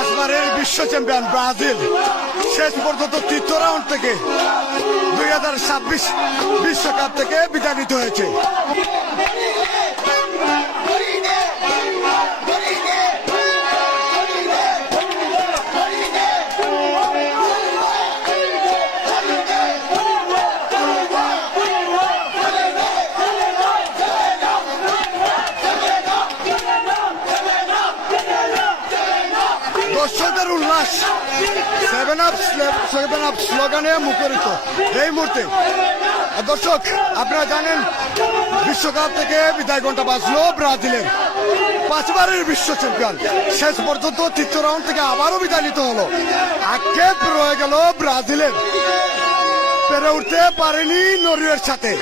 5বারের বিশ্ব champion Brazil শেষ পর্যন্ত তৃতীয় রাউন্ড থেকে 2026 বিশ্বকাপ থেকে বিদায় নিতে হয়েছে। দর্শকদের উল্লাস সেভেন আপ স্লোগানে মুখরিত এই মুহূর্তে। দর্শক, আপনারা জানেন বিশ্বকাপ থেকে বিদায় ঘন্টা বাজলো ব্রাজিলের। 5বারের বিশ্ব চ্যাম্পিয়ন শেষ পর্যন্ত তৃতীয় রাউন্ড থেকে আবারও বিদায় নিতে হলো। আক্ষেপ রয়ে গেল ব্রাজিলের, পেরে উঠতে পারেনি নরওয়ের সাথে।